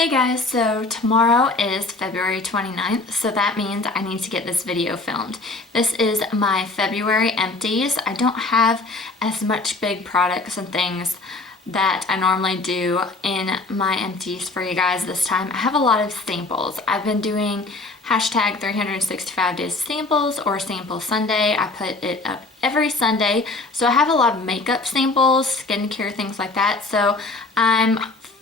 Hey guys, so tomorrow is February 29th, so that means I need to get this video filmed. This is my February empties. I don't have as much big products and things that I normally do in my empties for you guys this time. I have a lot of samples. I've been doing hashtag 365 days samples or sample Sunday. I put it up every Sunday. So I have a lot of makeup samples, skincare, things like that. So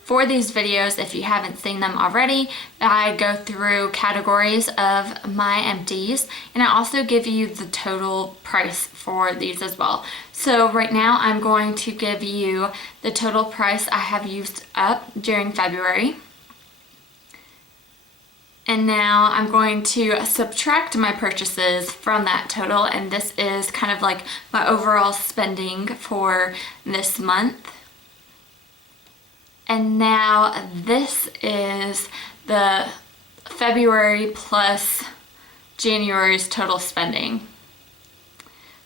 for these videos, if you haven't seen them already, I go through categories of my empties, and I also give you the total price for these as well. So right now I'm going to give you the total price I have used up during February. And now I'm going to subtract my purchases from that total, and this is kind of like my overall spending for this month. And now this is the February plus January's total spending.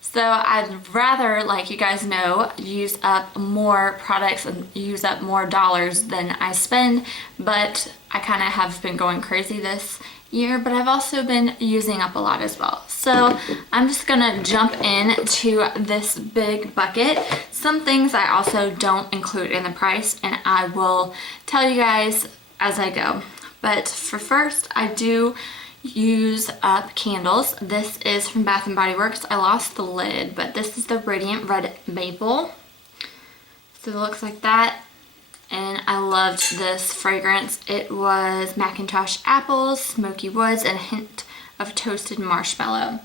So I'd rather, like you guys know, use up more products and use up more dollars than I spend, but I kind of have been going crazy this year, but I've also been using up a lot as well. So I'm just gonna jump into this big bucket. Some things I also don't include in the price, and I will tell you guys as I go. But for first, I do use up candles. This is from Bath & Body Works. I lost the lid, but this is the Radiant Red Maple. So it looks like that. And I loved this fragrance. It was Macintosh apples, smoky woods, and a hint of toasted marshmallow.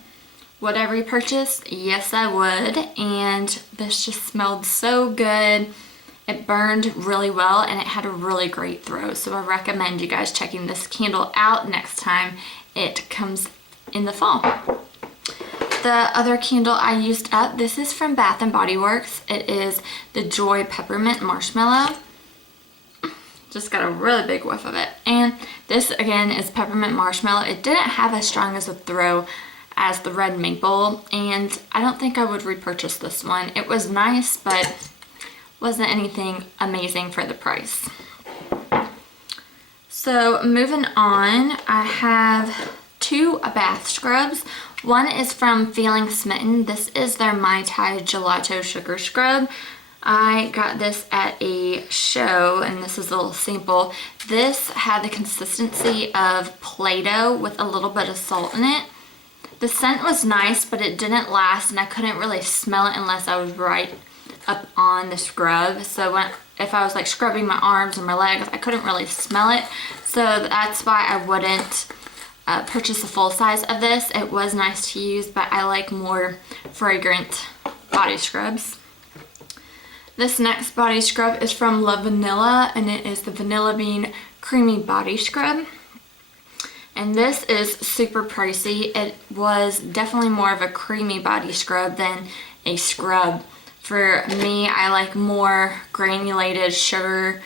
Would I repurchase? Yes, I would. And this just smelled so good. It burned really well, and it had a really great throw. So I recommend you guys checking this candle out next time it comes in the fall. The other candle I used up, this is from Bath & Body Works. It is the Joy Peppermint Marshmallow. Just got a really big whiff of it. And this again is Peppermint Marshmallow. It didn't have as strong as a throw as the Red Maple, and I don't think I would repurchase this one. It was nice, but wasn't anything amazing for the price. So moving on, I have two bath scrubs. One is from Feeling Smitten. This is their Mai Tai Gelato Sugar Scrub. I got this at a show, and this is a little sample. This had the consistency of Play-Doh with a little bit of salt in it. The scent was nice, but it didn't last, and I couldn't really smell it unless I was right up on the scrub. So if I was like scrubbing my arms or my legs, I couldn't really smell it. So that's why I wouldn't purchase a full size of this. It was nice to use, but I like more fragrant body scrubs. This next body scrub is from Lavanila, and it is the Vanilla Bean Creamy Body Scrub. And this is super pricey. It was definitely more of a creamy body scrub than a scrub. For me, I like more granulated sugar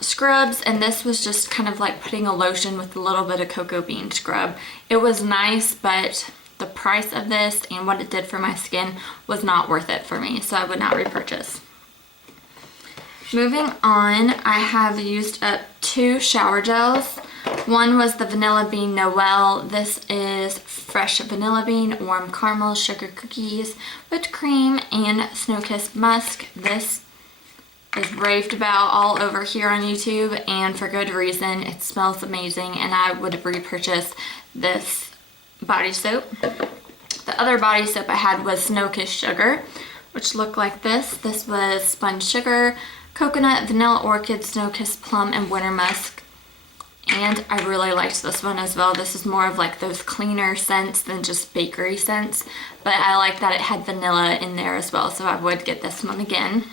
scrubs, and this was just kind of like putting a lotion with a little bit of cocoa bean scrub. It was nice, but the price of this and what it did for my skin was not worth it for me, so I would not repurchase. Moving on, I have used up two shower gels. One was the Vanilla Bean Noel. This is fresh vanilla bean, warm caramel, sugar cookies, whipped cream, and snow-kissed musk. This is raved about all over here on YouTube, and for good reason. It smells amazing, and I would repurchase this body soap. The other body soap I had was Snow-Kissed Sugar, which looked like this. This was sponge sugar, coconut, vanilla orchid, snow-kissed plum, and winter musk. And I really liked this one as well. This is more of like those cleaner scents than just bakery scents, but I like that it had vanilla in there as well, so I would get this one again.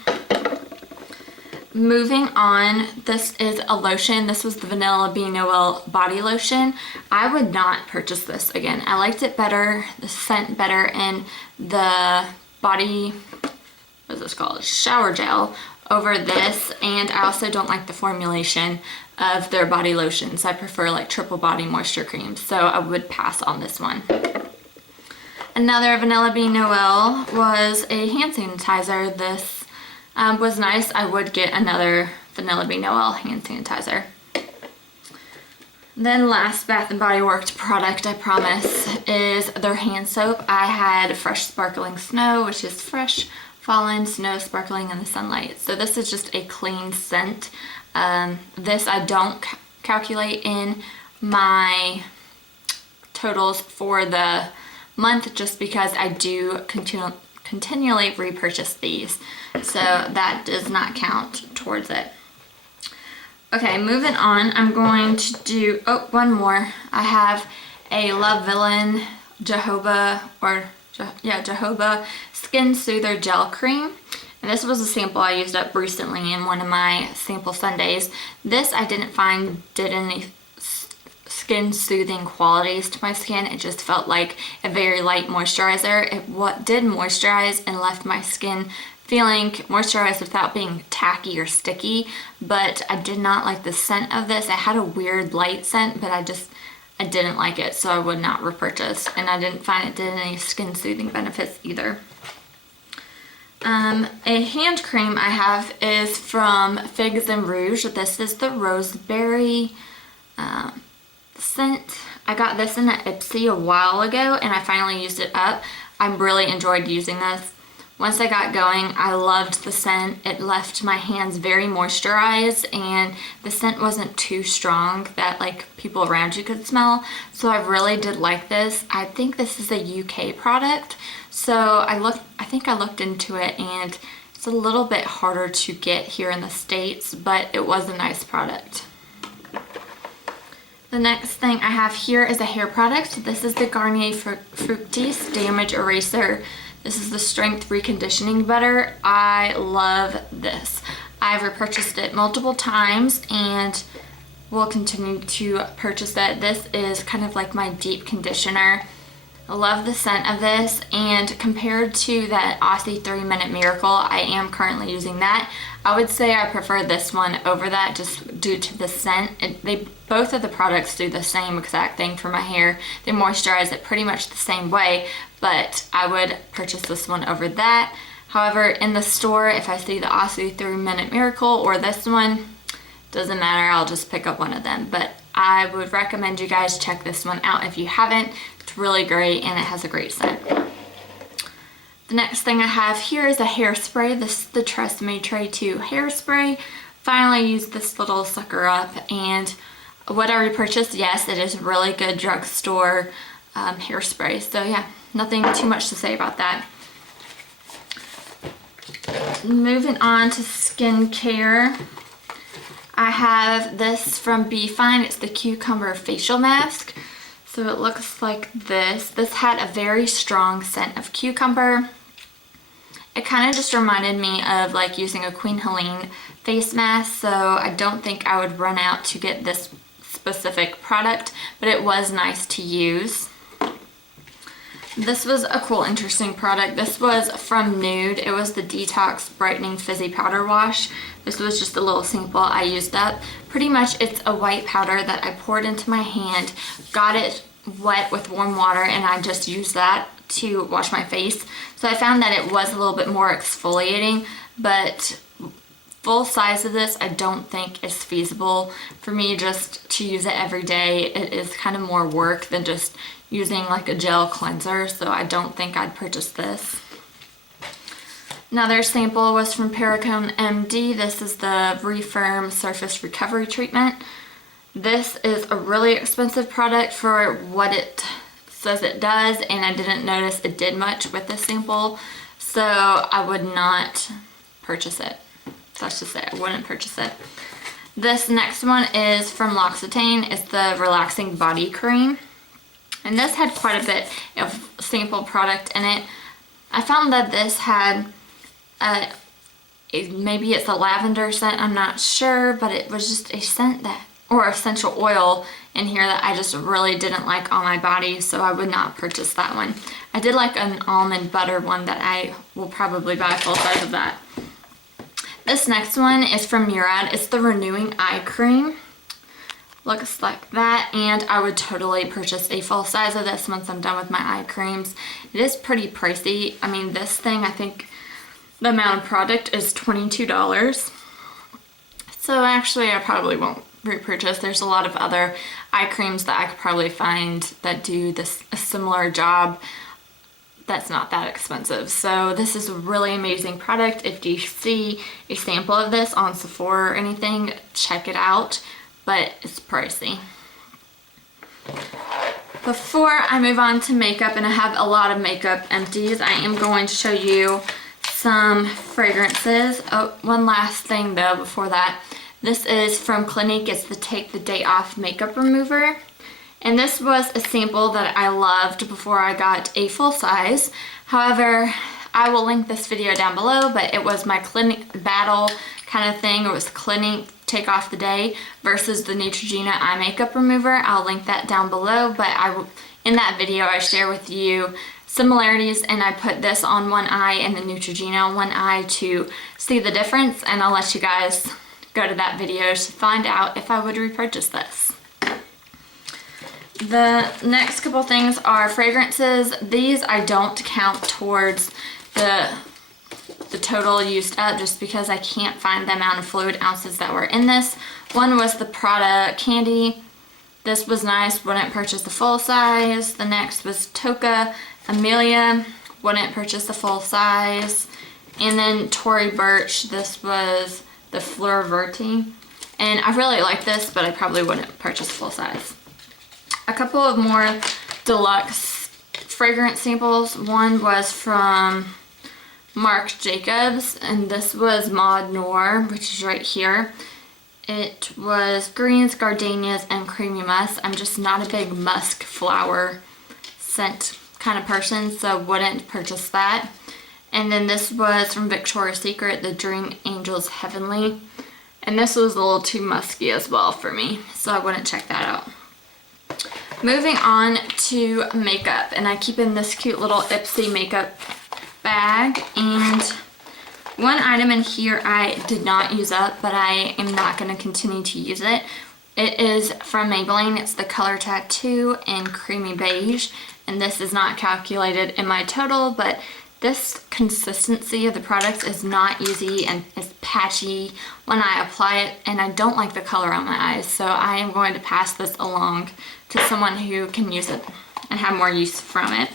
Moving on, this is a lotion. This was the Vanilla Bean Noel body lotion. I would not purchase this again. I liked it better, the scent better, and the body, what is this called, shower gel over this. And I also don't like the formulation of their body lotions. I prefer like triple body moisture creams, so I would pass on this one. Another Vanilla Bean Noel was a hand sanitizer. This was nice. I would get another Vanilla Bean Noel hand sanitizer. Then last Bath & Body Works product, I promise, is their hand soap. I had Fresh Sparkling Snow, which is fresh fallen snow sparkling in the sunlight. So this is just a clean scent. This I don't calculate in my totals for the month just because I do continually repurchase these. So that does not count towards it. Okay, moving on, I'm going to do, one more. I have a Love Villain Jojoba Skin Soother Gel Cream. And this was a sample I used up recently in one of my sample Sundays. This I didn't find did any skin soothing qualities to my skin. It just felt like a very light moisturizer. It did moisturize and left my skin feeling moisturized without being tacky or sticky, but I did not like the scent of this. It had a weird light scent, but I didn't like it, so I would not repurchase, and I didn't find it did any skin soothing benefits either. A hand cream I have is from Figs and Rouge. This is the Roseberry scent. I got this in an Ipsy a while ago, and I finally used it up. I really enjoyed using this. Once I got going, I loved the scent. It left my hands very moisturized, and the scent wasn't too strong that like people around you could smell. So I really did like this. I think this is a UK product. So I think I looked into it, and it's a little bit harder to get here in the States, but it was a nice product. The next thing I have here is a hair product. This is the Garnier Fructis Damage Eraser. This is the Strength Reconditioning Butter. I love this. I've repurchased it multiple times and will continue to purchase it. This is kind of like my deep conditioner. I love the scent of this, and compared to that Aussie 3-Minute Miracle, I am currently using that. I would say I prefer this one over that just due to the scent. Both of the products do the same exact thing for my hair. They moisturize it pretty much the same way, but I would purchase this one over that. However, in the store, if I see the Aussie 3-Minute Miracle or this one, doesn't matter, I'll just pick up one of them. But I would recommend you guys check this one out if you haven't. It's really great, and it has a great scent. The next thing I have here is a hairspray. This is the Tresemme Tray 2 hairspray. Finally used this little sucker up, and what I repurchased, yes, it is really good drugstore hairspray. So yeah, nothing too much to say about that. Moving on to skincare. I have this from Befine. It's the Cucumber Facial Mask. So it looks like this. This had a very strong scent of cucumber. It kind of just reminded me of like using a Queen Helene face mask, so I don't think I would run out to get this specific product, but it was nice to use. This was a cool, interesting product. This was from Nude. It was the Detox Brightening Fizzy Powder Wash. This was just a little sample I used up. Pretty much it's a white powder that I poured into my hand, got it wet with warm water, and I just used that to wash my face. So I found that it was a little bit more exfoliating, but full size of this I don't think is feasible for me just to use it every day. It is kind of more work than just using like a gel cleanser, so I don't think I'd purchase this. Another sample was from Perricone MD. This is the Refirm Surface Recovery Treatment. This is a really expensive product for what it says it does, and I didn't notice it did much with this sample, so I would not purchase it. So let's just say I wouldn't purchase it. This next one is from Loccitane. It's the Relaxing Body Cream, and this had quite a bit of sample product in it. I found that this had maybe it's a lavender scent, I'm not sure, but it was just a scent that, or essential oil in here that I just really didn't like on my body, so I would not purchase that one. I did like an almond butter one that I will probably buy a full size of that. This next one is from Murad. It's the Renewing Eye Cream. Looks like that, and I would totally purchase a full size of this once I'm done with my eye creams. It is pretty pricey. I mean, this thing, I think the amount of product is $22. So actually I probably won't repurchase. There's a lot of other eye creams that I could probably find that do this a similar job that's not that expensive. So this is a really amazing product. If you see a sample of this on Sephora or anything, check it out, but it's pricey. Before I move on to makeup, and I have a lot of makeup empties, I am going to show you some fragrances. Oh, one last thing though before that. This is from Clinique. It's the Take the Day Off Makeup Remover. And this was a sample that I loved before I got a full size. However, I will link this video down below, but it was my Clinique battle kind of thing. It was Clinique Take Off the Day versus the Neutrogena Eye Makeup Remover. I'll link that down below, but in that video I share with you similarities, and I put this on one eye and the Neutrogena on one eye to see the difference, and I'll let you guys go to that video to find out if I would repurchase this. The next couple things are fragrances. These I don't count towards the total used up just because I can't find the amount of fluid ounces that were in this. One was the Prada Candy. This was nice, wouldn't purchase the full size. The next was Toca Amelia, wouldn't purchase the full size. And then Tory Burch, this was the Fleur Verte. And I really like this, but I probably wouldn't purchase full size. A couple of more deluxe fragrance samples. One was from Marc Jacobs, and this was Maud Noir, which is right here. It was greens, gardenias, and creamy musk. I'm just not a big musk flower scent kind of person, so wouldn't purchase that. And then this was from Victoria's Secret, the Dream Angels Heavenly. And this was a little too musky as well for me, so I wouldn't check that out. Moving on to makeup, and I keep in this cute little Ipsy makeup bag, and one item in here I did not use up, but I am not going to continue to use it. It is from Maybelline. It's the Color Tattoo in Creamy Beige, and this is not calculated in my total, but this consistency of the product is not easy and it's patchy when I apply it, and I don't like the color on my eyes, so I am going to pass this along to someone who can use it and have more use from it.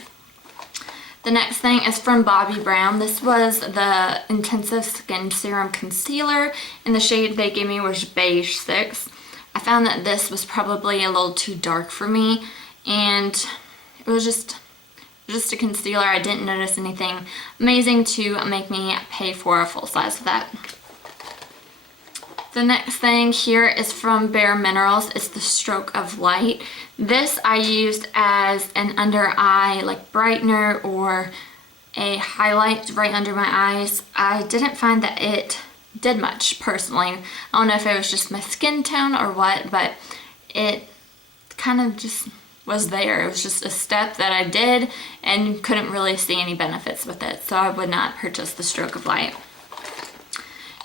The next thing is from Bobbi Brown. This was the Intensive Skin Serum Concealer, and the shade they gave me was Beige 6. I found that this was probably a little too dark for me, and it was just a concealer. I didn't notice anything amazing to make me pay for a full size of that. The next thing here is from Bareminerals. It's the Stroke of Light. This I used as an under eye like brightener or a highlight right under my eyes. I didn't find that it did much personally. I don't know if it was just my skin tone or what, but it kind of just was there. It was just a step that I did and couldn't really see any benefits with it, so I would not purchase the Stroke of Light.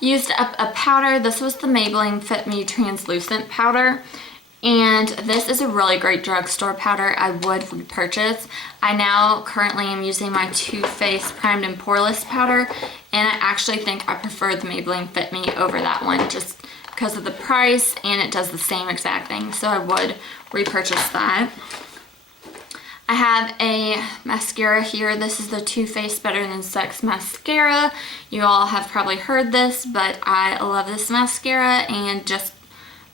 Used up a powder. This was the Maybelline Fit Me Translucent Powder, and this is a really great drugstore powder. I would repurchase. I now currently am using my Too Faced Primed and Poreless powder, and I actually think I prefer the Maybelline Fit Me over that one just because of the price, and it does the same exact thing, so I would repurchase that. I have a mascara here. This is the Too Faced Better Than Sex mascara. You all have probably heard this, but I love this mascara and just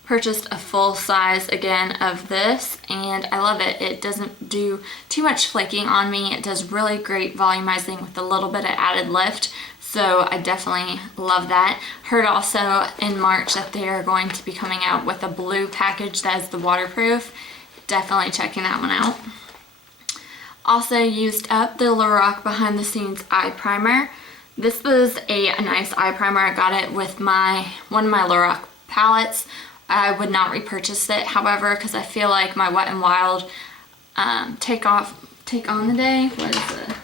purchased a full size again of this, and I love it. It doesn't do too much flaking on me. It does really great volumizing with a little bit of added lift, so I definitely love that. Heard also in March that they are going to be coming out with a blue package that is the waterproof. Definitely checking that one out. Also used up the Lorac Behind the Scenes Eye Primer. This was a nice eye primer. I got it with one of my Lorac palettes. I would not repurchase it, however, because I feel like my Wet n Wild Take On the Day. What is it?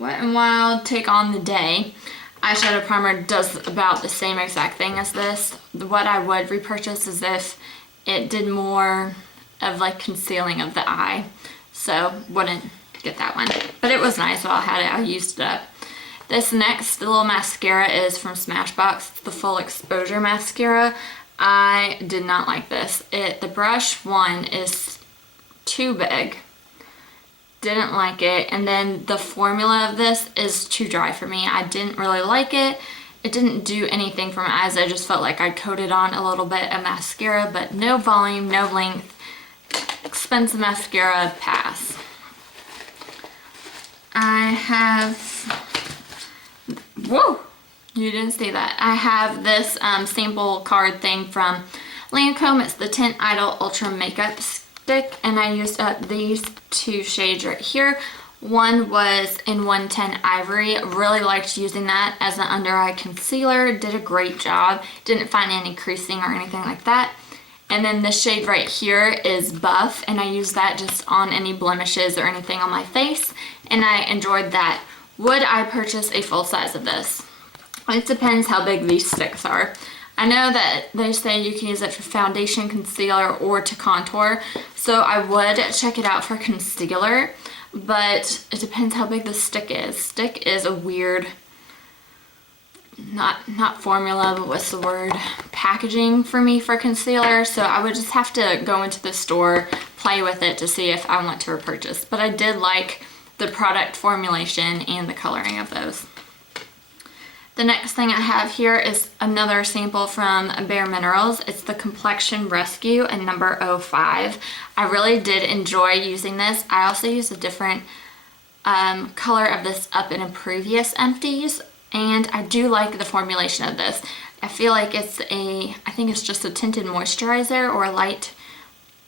Wet n Wild Take On the Day eyeshadow primer does about the same exact thing as this. What I would repurchase is if it did more of like concealing of the eye. So wouldn't get that one, but it was nice while I had it. I used it up. This next little mascara is from Smashbox. It's the Full Exposure Mascara. I did not like this. The brush one is too big. Didn't like it. And then the formula of this is too dry for me. I didn't really like it. It didn't do anything for my eyes. I just felt like I coated on a little bit of mascara, but no volume, no length. Expensive mascara, pass. I have, whoa, you didn't see that. I have this sample card thing from Lancome. It's the Tint Idol Ultra Makeup Stick, and I used up these two shades right here. One was in 110 Ivory. Really liked using that as an under eye concealer. Did a great job. Didn't find any creasing or anything like that. And then this shade right here is Buff, and I use that just on any blemishes or anything on my face, and I enjoyed that. Would I purchase a full size of this? It depends how big these sticks are. I know that they say you can use it for foundation, concealer, or to contour, so I would check it out for concealer, but it depends how big the stick is. Stick is a weird, not formula, but what's the word, packaging for me for concealer, so I would just have to go into the store, play with it to see if I want to repurchase. But I did like the product formulation and the coloring of those. The next thing I have here is another sample from Bareminerals. It's the Complexion Rescue in number 05. I really did enjoy using this. I also used a different color of this up in a previous Empties, and I do like the formulation of this. I feel like I think it's just a tinted moisturizer or a light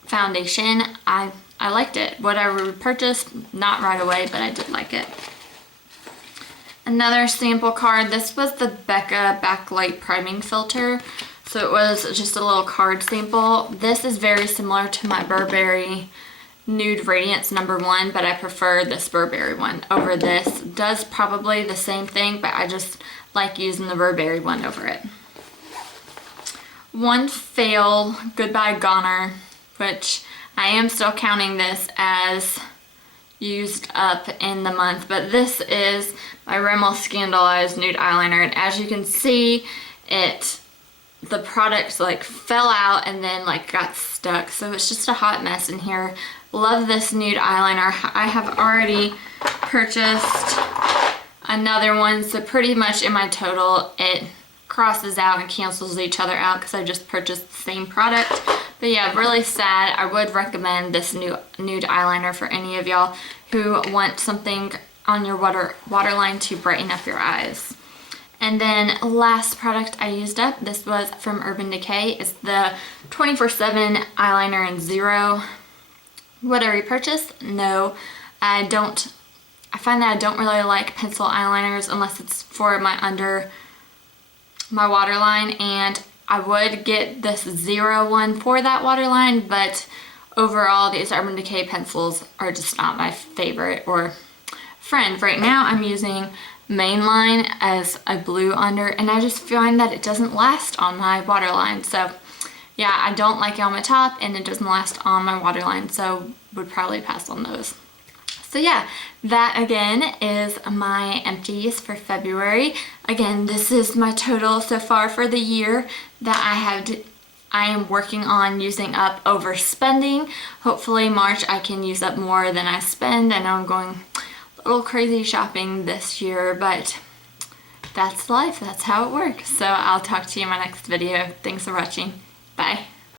foundation. I liked it. Would I repurchase? Not right away, but I did like it. Another sample card. This was the Becca Backlight Priming Filter. So it was just a little card sample. This is very similar to my Burberry Nude Radiance number 1, but I prefer this Burberry one over this. Does probably the same thing, but I just like using the Burberry one over it. One fail, Goodbye Goner, which I am still counting this as used up in the month, but this is my Rimmel Scandaleyes Nude Eyeliner, and as you can see, the product like fell out and then like got stuck, so it's just a hot mess in here. Love this nude eyeliner. I have already purchased another one, so pretty much in my total it crosses out and cancels each other out because I just purchased the same product. But yeah, really sad. I would recommend this nude eyeliner for any of y'all who want something on your waterline to brighten up your eyes. And then last product I used up, this was from Urban Decay. It's the 24/7 eyeliner in Zero. Would I repurchase? No, I don't. I find that I don't really like pencil eyeliners unless it's for my under my waterline, and I would get this Zero one for that waterline, but overall these Urban Decay pencils are just not my favorite or friend. Right now I'm using Mainline as a blue under, and I just find that it doesn't last on my waterline. So yeah, I don't like it on my top and it doesn't last on my waterline, so would probably pass on those. So yeah, that again is my empties for February. Again, this is my total so far for the year that I am working on using up over spending. Hopefully March I can use up more than I spend. I know I'm going a little crazy shopping this year, but that's life. That's how it works. So I'll talk to you in my next video. Thanks for watching. Bye.